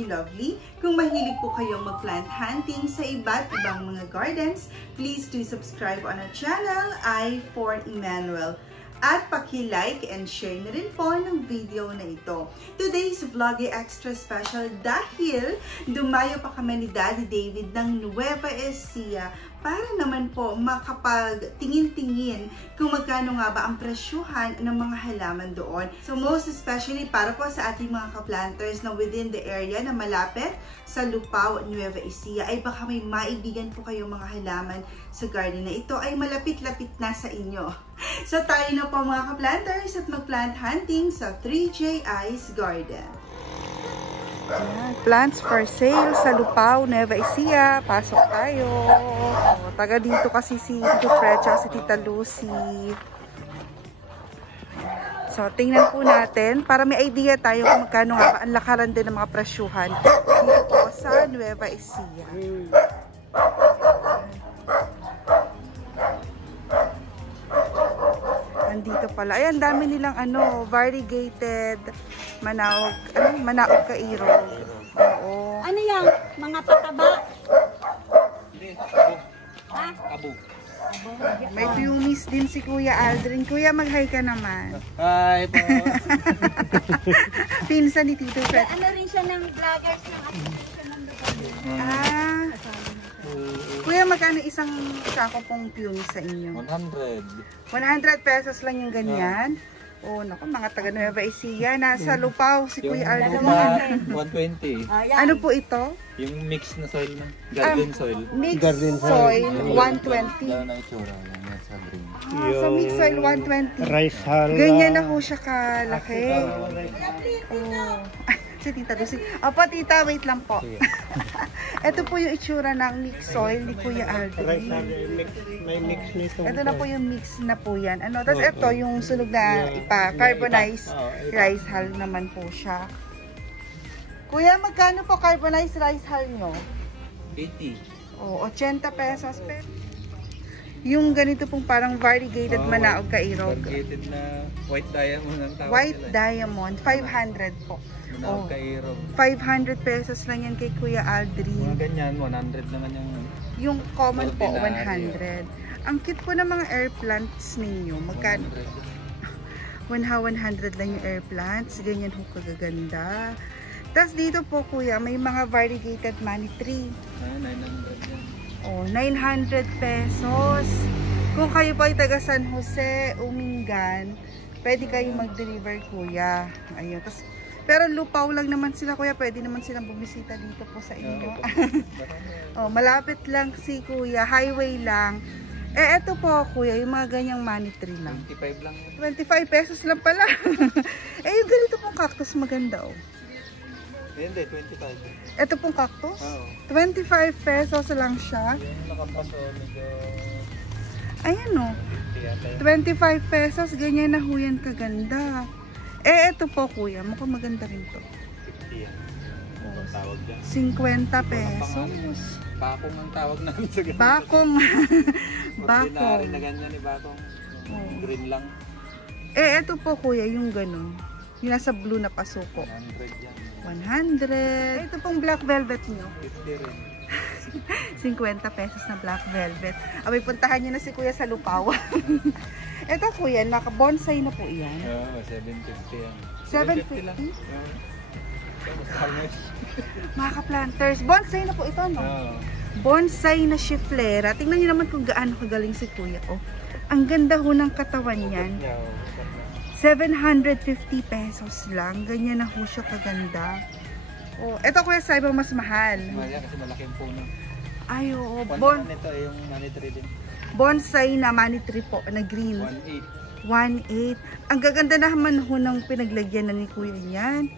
Mommy Lovely. Kung mahilig po kayong mag-plant hunting sa iba't ibang mga gardens, please do subscribe on our channel, I for Emmanuel. At paki-like and share na rin po ng video na ito. Today's vlog ay extra special dahil dumayo pa kami ni Daddy David ng Nueva Ecija para naman po makapagtingin-tingin kung magkano nga ba ang presyuhan ng mga halaman doon. So most especially para po sa ating mga ka-planters na within the area na malapit sa Lupao, Nueva Ecija ay baka may maibigan po kayong mga halaman sa garden na ito ay malapit-lapit na sa inyo. So tayo na po mga ka-planters at mag-plant hunting sa 3J Ice Garden. Plants for sale sa Lupao, Nueva Ecija. Pasok tayo. Taga dito kasi si Tito Fred at si Tita Lucy. So, tingnan po natin para may idea tayo kung magkano nga ba ang lakaran din ng mga presyuhan dito po sa Nueva Ecija. Andito pala. Ayan, dami nilang variegated manaog, manaog kairog. Oo. Ano yan? Mga pataba? Hindi, abo. Ha? Abo. May tumis din si Kuya Aldrin. Kuya, mag-hi ka naman. Hi po. Pinsan ni Tito Fred. Ano rin siya ng vloggers ng association ng lugar. Ah. Kuya, magkano isang sako pong tumis sa inyo? 100. 100 pesos lang yung ganyan. Oh, naku, mga taga Nueva Ecija. Nasa Lupao si Yung Kuya Aldrin. lupa, 120. Ano po ito? Yung mix na soil na. Garden soil. Mixed soil, 120. Yan ang itsura. Yan sa green. So mixed soil, 120. Rice hull. Ganyan na ho siya kalaki. Oh. Si Tita Lucy. Opo, Tita, wait lang po. Ito po yung itsura ng mixed soil ni Kuya Rice Aldrin. hull. May mix nito. Ito na po yung mix na po yan. Tapos ito yung sunog na carbonized rice hull naman po siya. Kuya, magkano po carbonized rice hull nyo? 80. Oh, 80 pesos. Yung ganito pong parang variegated manaog kairog. Variegated na white diamond ang tawag White nila. diamond, 500 po. Manaog kairog. 500 pesos lang yan kay Kuya Aldrin. Mga ganyan, 100 naman yung... Yung common po, ordinary. 100. Ang cute po ng mga air plants ninyo. Magkano? 100 lang yung air plants. Ganyan ho kagaganda. Tapos dito po kuya, may mga variegated money tree. 900 yan. Oh, 900 pesos. Kung kayo po ay taga San Jose, Umingan, pwede kayo mag-deliver kuya. Ayun. Tapos, pero Lupao lang naman sila kuya, pwede naman silang bumisita dito po sa inyo. Oh, malapit lang si kuya, highway lang. Eto po kuya, yung mga ganyang money tree lang. 25 lang yan. 25 pesos lang pala. Yung ganito pong cactus maganda oh. Hindi, 25. Ito pong cactus? Oo. 25 pesos lang siya. Yung nakampaso, medyo... Ayan oh. 50 yata yun. 25 pesos, ganyan na ho yan kaganda. Ito po kuya, mukhang maganda rin to. 50 yan. Ang tawag dyan. 50 pesos. Bakong ang tawag namin sa ganyan. Bakong. Ordinary Bakong. na ganyan ni Bakong. Oo. Green lang. Ito po kuya, yung ganun. Yung nasa blue na pasuko. 100 yan. 100. Ito pong black velvet nyo. 50 rin. 50 pesos na black velvet. Abay, puntahan nyo na si kuya sa Lupao. Ito kuya, naka-bonsai na po yan. Oo, 750 yan. 750? lang. Oo. Mga ka-planters, bonsai na po ito, no? Oo. Bonsai na chiflera. Tingnan nyo naman kung gaano kagaling si kuya. Oh, ang ganda ho ng katawan niyan. 750 pesos lang. Ganyan na ho siya kaganda. Oh, ito kuya, sabi mo mas mahal. Mahal yan kasi malaki yung puno. Ay, oo. Ito ay yung money tree din. Bonsai na money tree po, na green. 1.8. 1.8. Ang gaganda naman ho ng pinaglagyan na ni kuya yan.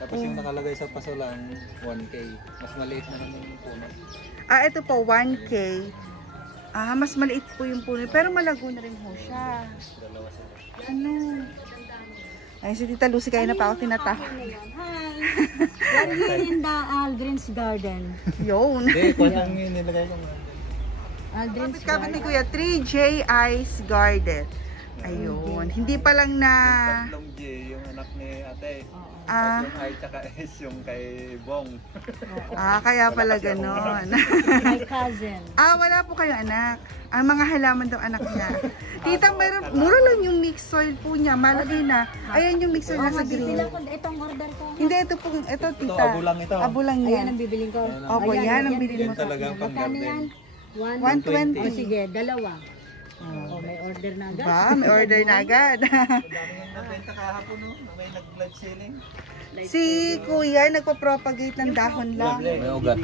Tapos yung nakalagay sa paso lang, 1K. Mas maliit naman yung puno. Ito po, 1K. Mas maliit po yung puno. Pero malago na rin ho siya. Dalawa sila. Ano? Ay, si Tita Lucy, kaya na pa ako tinatawag. Hi! We're here in the Aldrin's Garden. Yun. Hindi, kung lang yung nilagay ko nga. Aldrin's Kapit ni Garden. Kuya, 3J Ice Garden. Ayun. Hindi pa lang na... Tatlong J, yung anak ni ate. Oo. Ah, Yung I tsaka S yung kay Bong. kaya Wala pala kasi akong ganon. My cousin. Wala po kayong anak. Ang mga halaman daw anak niya. Tita, mayroon, mura lang yung mixed soil po niya. Malaki na. Ayan yung mixed soil na sa green. Bibilang ko itong order ko. Hindi, ito po, ito Ito, tita. abo lang ito. Abo lang Ayan yan. ang bibiling ko. Opo, yan ang bilhin Yan mo. talaga ang Magkano pang-garden. yan? 120. O sige, dalawa. Oh, may order na agad. Ba, may order na agad. Ang dami yung nabenta kahapon, no? Na may nag-live selling. Si kuya, nagpa-propagate ng dahon lang. May ugat.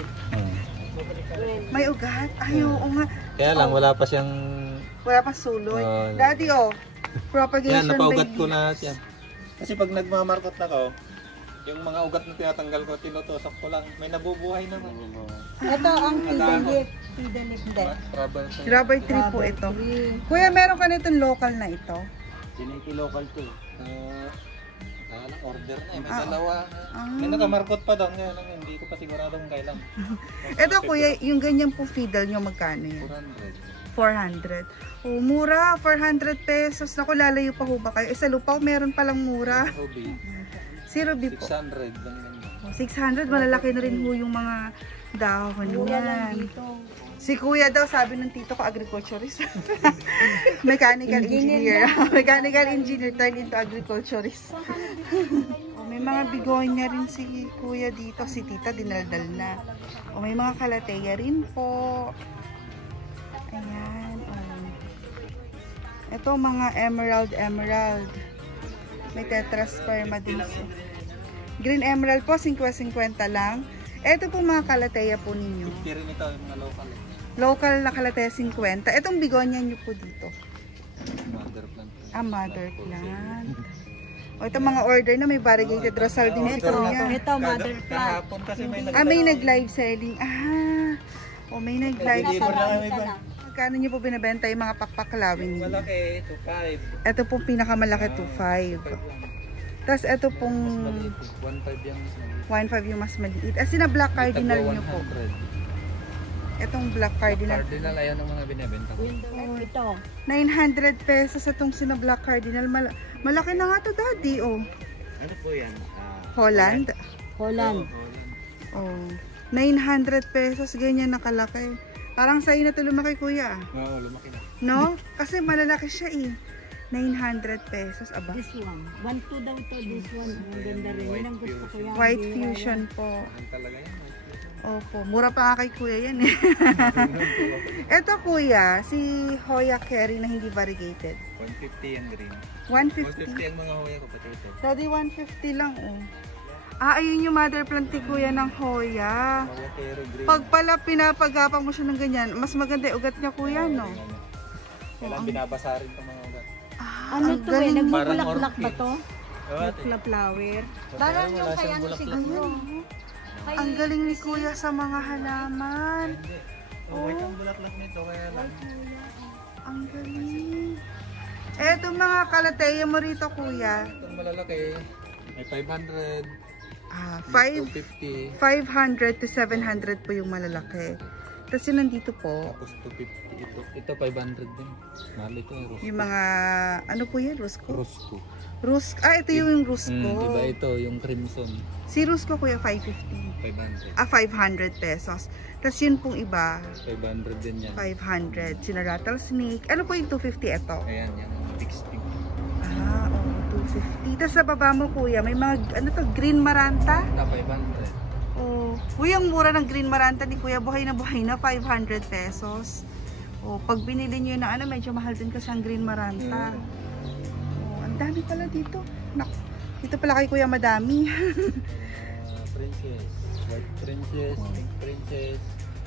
May ugat? Ay, oo nga. Kaya lang, wala pa siyang... Wala pa suloy. Oo. Daddy, propagation Yan, napaugat by- ko na yan. Kasi pag nagmamarkot na ko, yung mga ugat na tinatanggal ko, tinutusok ko lang. May nabubuhay naman. Ito ang Fidelip. Fidelip. Hindi. Rubber. Rubber tree po ito. Kuya, meron ka nitong local na ito? Siniki local to. Lang order na eh. May Ah. dalawa. Ah. May nakamarkot pa doon. Kaya lang hindi ko pa siguradong kailan. Ito kuya, yung ganyan po fiddle nyo, magkano yan? 400. 400. Oh, mura, 400 pesos. Naku, lalayo pa ho ba kayo? Sa Lupaw, meron palang mura. Ruby. Si Ruby po. 600 lang yan. 600, malalaki na rin ho yung mga dahon Mura lang yan. dito. Si kuya daw, sabi ng tito ko, agriculturist. Mechanical engineer. Mechanical engineer turned into agriculturist. May mga bigonya rin si kuya dito. Si tita, dinaldal na. May mga kalateya rin po. Ayan. Ito, mga emerald. May tetrasperma din siya. Green emerald po, 50-50 lang. Ito po mga kalateya po ninyo. Hindi rin ito yung mga local. Local na kalateya 50. Itong bigonya nyo po dito. Mother plant. Mother plant. Ito mga order na may variegated rosal din si kuya. Ito, mother plant. Kahapon kasi may May nag-live selling. May nag-live Deliver selling. lang iba. Magkano nyo po binibenta yung mga pakpaklawin niyo? Malaki, 2.5. Ito pong pinakamalaki, 2.5. Tapos ito pong 1.5 yung 1.5 yung mas maliit. As in na black cardinal nyo po. Itong black cardinal. Cardinal, ayan ang mga binibenta ko. Ito. 900 pesos itong sina black cardinal. Malaki na nga to daddy, oh. Ano po yan? Holland. Holland. Oh. 900 pesos, ganyan nakalaki. Parang sa'yo na ito lumaki kuya. Oo, lumaki na. No? Kasi malalaki siya eh. 900 pesos, aba. This one. 1-2 daw to. This one. Ang ganda rin. Yan ang gusto ko yan. White fusion po. Ang talaga yan. Opo, mura pa nga kay kuya yan eh. Ito kuya, si Hoya Kerry na hindi variegated. 150 yung green. 150. 150 ang mga hoya ko potato. Daddy, 150 lang oh. Ayun yung mother plant ni kuya ng Hoya. Mawatero green. Pag pala pinapagapang mo siya ng ganyan, mas maganda yung ugat niya kuya, no? Kailan binabasa rin itong mga ugat. Ano ang to galing mo. Nagbubulak-bulak ba to? Bukla flower. Parang yung kaya ano siguro. Ang galing ni kuya sa mga halaman. Oh, white ang bulaklak nito kaya lang. Ang galing. Eto mga kalateya mo rito kuya. Itong malalaki, may 500, 500 250, to 700 po yung malalaki. Tapos yun nandito po, tapos 250. Ito 500 din. Mahal ito yung Rusco. yung mga, ano po yan, Rusco? Rusco. Ito yung Rusco. Diba ito, yung crimson, Si Rusco kuya, 550. 500. 500 pesos. Tapos yun pong iba, 500 din yan. 500. Sina rattlesnake. Ano po yung 250 ito? Ayan, yung big stick. 250. Tapos sa baba mo kuya, may mga, ano to, green maranta? Ito 500. Oh, uy, ang mura ng green maranta ni kuya, buhay na 500 pesos. Oh, pag binili niyo na ano, medyo mahal din kasi ang green maranta. Oh, ang dami pala dito. Naku, dito pala kay kuya madami. Princess, white princess, pink princess.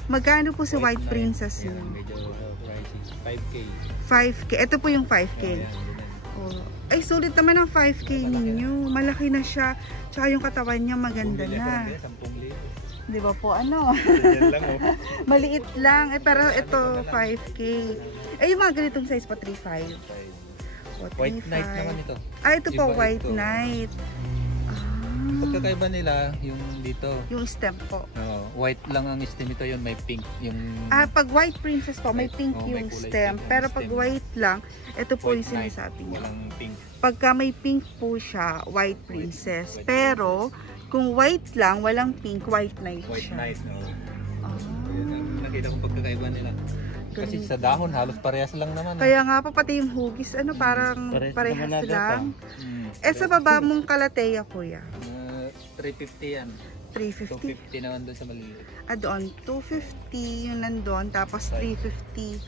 Magkano po si White Knight. Princess Ayan, yun? medyo pricey. 5K. 5K. Ito po yung 5K. Ayan, yun. Oh. Ay, sulit naman ang 5K ninyo. Malaki na siya. Tsaka yung katawan niya maganda na. 10,000. Di ba po? Ano? Yan lang oh. Maliit lang. Pero ito 5K. Yung mga ganitong size pa 3.5. O, White 3.5. Knight naman ito. Ito po, Iba White ito. Knight. Pagkakaiba nila, yung dito. Yung stem po. White lang ang stem nito, yun may pink. Yung Pag white princess po, may pink may yung kulay stem. pink yung Pero pag stem. white lang, ito po white yung sinasabi niya. Walang pink. Pagka may pink po siya, white princess. Pero, kung white lang, walang pink, white knight White siya. knight, no? Ah. Yun ang nakita kong pagkakaiba nila. Kasi sa dahon, halos parehas lang naman. Kaya nga po, pati yung hugis, parang parehas lang. Sa baba mong kalateya, kuya. 350 yan. 350. 250 naman doon sa maliit. Doon, 250 yung nandun, tapos 350.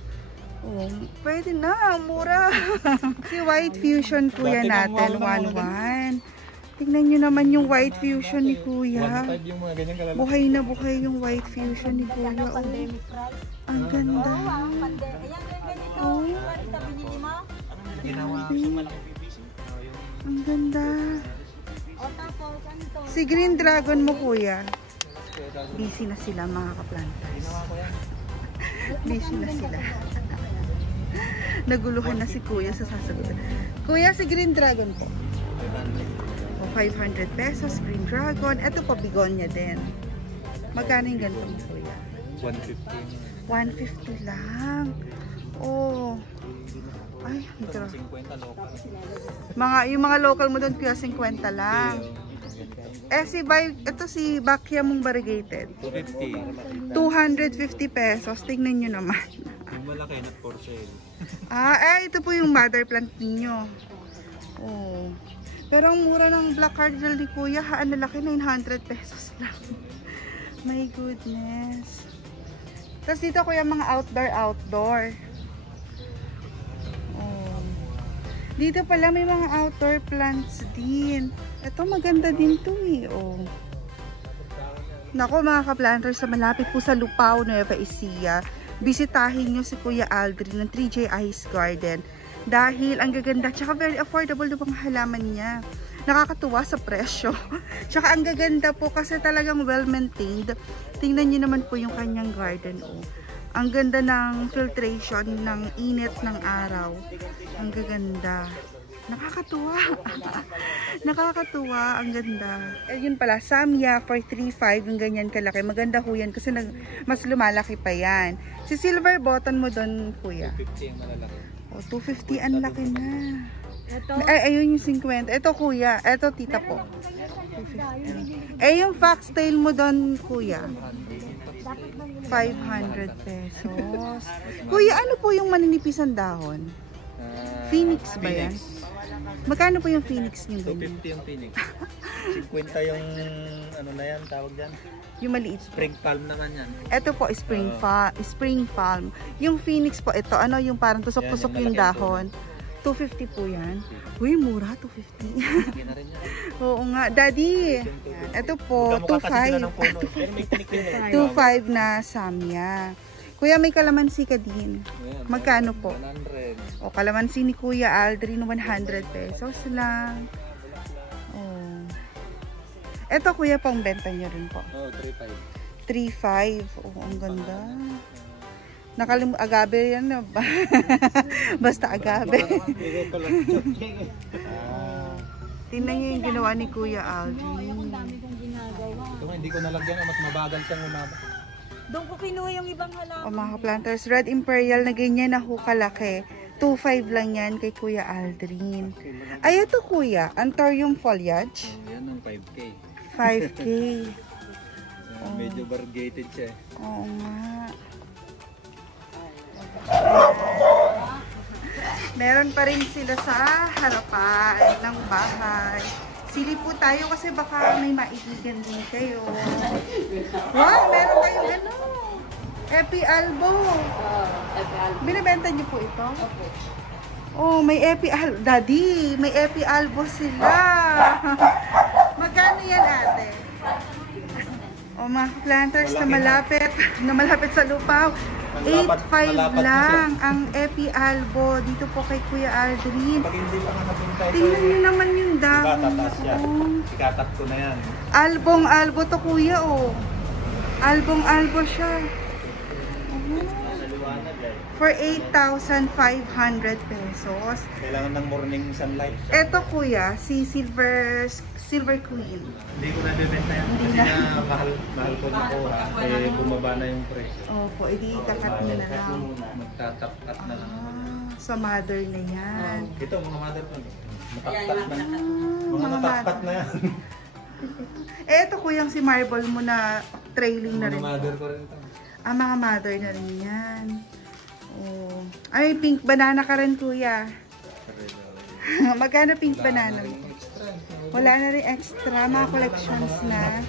Oh, pwede na, mura. Si White Fusion kuya natin, 1.1. Tingnan nyo naman yung White Fusion ni kuya. 1.5 yung mga ganyan kalalaki. Buhay na buhay yung White Fusion ni kuya. Oh, Pandemic price. ang ganda. Ang pandemic. Ayan, ganito. Oh. Sa binili mo? Ginawa ko sa malaking PVC. Ang ganda. O tapos, ano to? Si Green Dragon mo kuya. Busy na sila mga kaplanters. Ginawa ko yan. Busy na sila. Naguluhan na si kuya sa sasagutan. Kuya, si Green Dragon po. 500 pesos, Green Dragon. Ito po, bigonya din. Magkano yung ganito mo, kuya? 150. 150 lang. Oh. Ay, ito. 50 local. Yung mga local mo doon, kuya, 50 lang. Ito si Bakya mong variegated. 250. 250 pesos. Tingnan nyo naman. Yung malaki, not for sale. Ito po yung mother plant ninyo. Oh. Pero ang mura ng black cardinal ni kuya, ang laki, 900 pesos lang. My goodness. Tapos dito kuya, mga outdoor. Oh. Dito pala may mga outdoor plants din. Ito maganda din to eh. Oh. Nako mga ka-planters, sa malapit po sa Lupao, Nueva Ecija, bisitahin nyo si Kuya Aldrin ng 3J Ice Garden. Dahil ang gaganda, tsaka very affordable yung mga halaman niya. Nakakatuwa sa presyo. Tsaka ang gaganda po kasi talagang well-maintained. Tingnan niyo naman po yung kanyang garden. Oh. Ang ganda ng filtration, ng init ng araw. Ang gaganda. Nakakatuwa. Nakakatuwa. Ang ganda. Yun pala, Samya for 3.5 yung ganyan kalaki. Maganda ho yan kasi mas lumalaki pa yan. Si silver button mo doon, kuya. 250 yung malalaki. 250 ang laki na. Ito. Ayun yung 50. Ito kuya. Ito tita po. 250. Yung foxtail mo doon kuya. 500 pesos. Kuya, ano po yung maninipisan dahon? Phoenix ba yan? Magkano po yung Phoenix nyo ganyan? 250 yung Phoenix. 50 yung ano na yan, tawag dyan. Yung maliit. Spring palm naman yan. Ito po, spring palm. Yung Phoenix po, ito, ano yung parang tusok-tusok yung dahon. 250 po yan. Uy, mura, 250. Hindi na rin yan. Oo nga. Daddy, ito po, 2.5 na Samya. Kuya, may kalamansi ka din. Magkano po? 100. O, kalamansi ni Kuya Aldrin, 100 pesos lang. Oh. Ito, kuya, pang benta nyo rin po. 3.5. 3.5. Oh, ang ganda. Agave yan na ba? Basta agave. Tingnan nyo yung ginawa ni Kuya Aldrin. Ang dami kong ginagawa. Ito nga, hindi ko nalagyan. Mas mabagal siyang umaba. Doon ko kinuha yung ibang halaman. O mga planters, Red Imperial na ganyan na kalaki. 2.5 lang yan kay Kuya Aldrin. Ay, ito kuya, Anthurium foliage. Yan ang 5K. 5K. Medyo variegated siya. Oo nga. Meron pa rin sila sa harapan ng bahay. Silip po tayo kasi baka may maibigan din kayo. Wow, meron tayong ano? Epi Albo. Binibenta niyo po ito? Opo. Oh, may Epi Albo. Daddy, may Epi Albo sila. Magkano yan ate? Oh, mga planters na malapit sa Lupao. 8.5 lang ang Epi Albo dito po kay Kuya Aldrin. Pag hindi pa nakapintay Tingnan niyo naman yung dahon. Tataas yan. Ikatat ko na yan. Albong albo to kuya oh. Albong albo siya. For 8,500 pesos. Kailangan ng morning sunlight. Eto kuya, si Silver Queen. Hindi ko nabibenta yan. Hindi Kasi na. na mahal ko nakuha. Eh, bumaba na yung presyo. Opo, edi itakat mo na lang. Magtatap-cut na lang. Sa mother na yan. Ito, mga mother ko. Matakpat na. Mga Mga matakpat na yan. Eto kuyang si Marble mo na trailing na Mga rin. mother ko rin ito. Mga mother na rin yan. Oh. Ay, pink banana ka rin kuya. Magkano pink banana mo? Wala na rin extra, mga collections na.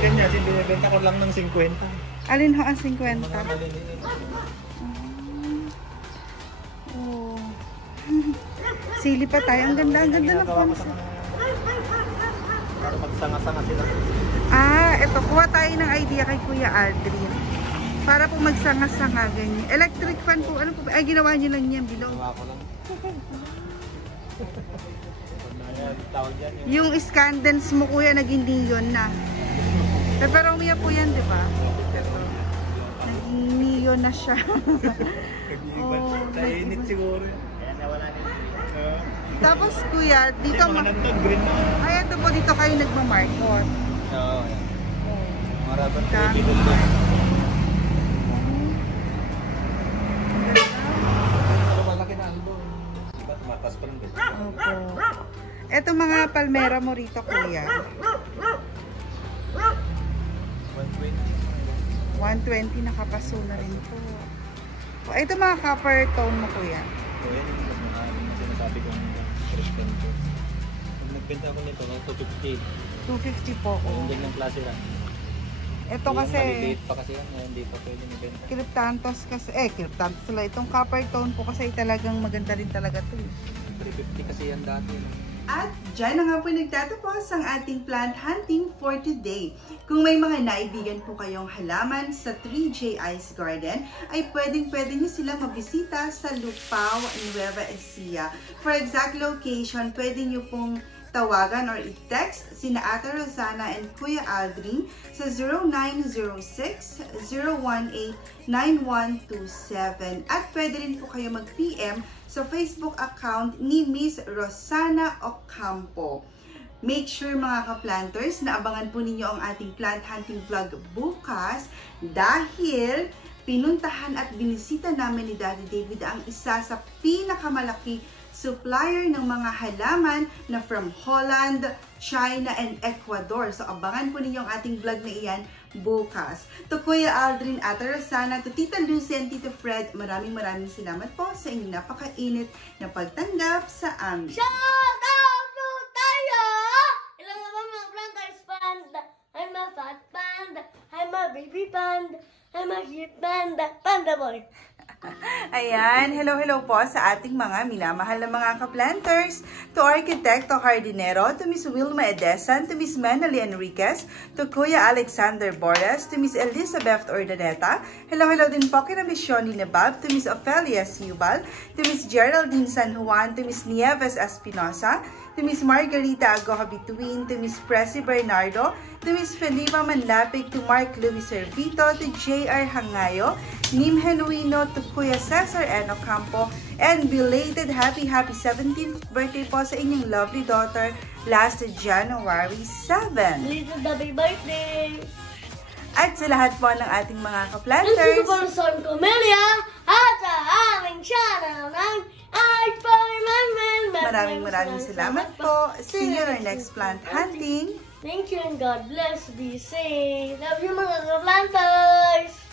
Ganyan, binibenta ko lang ng 50. Alin ho ang 50? Oh. Sili pa tayo. Ang ganda ng pansa. Para magsanga-sanga sila. Ito. Kuha tayo ng idea kay Kuya Aldrin. Para po magsanga-sanga ganyan. Electric fan po. Ano po? Ay, ginawa niyo lang yan. Bilog. Ginawa ko lang. Yung scandence mo kuya, naging neon na. Pero umiya po yan, di ba? Naging neon na siya. Nainit siguro. Kaya nawala nito. Tapos kuya, dito green na. ay, ito po dito kayo nagmamarkot. Oo. Mga rubber Dami. table na. Pero malaki na album. Diba? Tumatas pa ng ganyan. Opo. Ito mga palmera mo rito kuya. 120. 120 nakapaso na rin po. Ito mga copper tone mo kuya. So yan yung mas mahal na sinasabi kong presento. Pag nagbenta ako nito, 250. 250 po. Yung ganyang klase lang. Ito Yung kasi maliliit pa kasi yan, hindi pa pwede nibenta. Cryptanthus kasi, Cryptanthus sila. Itong copper tone po kasi talagang maganda rin talaga to. 350 kasi yan dati. At dyan na nga po nagtatapos ang ating plant hunting for today. Kung may mga naibigan po kayong halaman sa 3J Ice Garden, ay pwedeng-pwede nyo silang mabisita sa Lupao, Nueva Ecija. For exact location, pwede nyo pong tawagan or i-text sina Ate Rosana and Kuya Aldrin sa 0906-018-9127. At pwede rin po kayo mag-PM sa Facebook account ni Miss Rosana Ocampo. Make sure mga ka-planters na abangan po ninyo ang ating plant hunting vlog bukas dahil pinuntahan at binisita namin ni Daddy David ang isa sa pinakamalaki supplier ng mga halaman na from Holland, China, and Ecuador. So, abangan po ninyo ang ating vlog na iyan bukas. To Kuya Aldrin, Ate Rosana, to Tita Lucy, and Tito Fred, maraming salamat po sa inyong napakainit na pagtanggap sa amin. Shout out to tayo! Ilang naman mga planters panda. I'm a fat panda. I'm a baby panda. I'm a cute panda. Panda boy. Ayan, hello po sa ating mga minamahal na mga ka-planters, to Arquitecto Jardinero, to Miss Wilma Edesan, to Miss Menali Enriquez, to Kuya Alexander Borges, to Miss Elizabeth Ordaneta, hello din po kina Miss Shoni Nebab, to Miss Ophelia Siubal, to Miss Geraldine San Juan, to Miss Nieves Espinosa, to Miss Margarita Agoha Bituin, to Miss Presi Bernardo, to Miss Felipa Manlapig, to Mark Luis Servito, to JR Hangayo, Nim Genuino, to Kuya Cesar Eno Campo, and belated happy 17th birthday po sa inyong lovely daughter last January 7. Little Dabi birthday. At sa lahat po ng ating mga This is ka-planters, for Son Comelia at sa aming channel ng maraming salamat po. See you in our next plant hunting. Thank you and God bless. Be safe. Love you mga planters.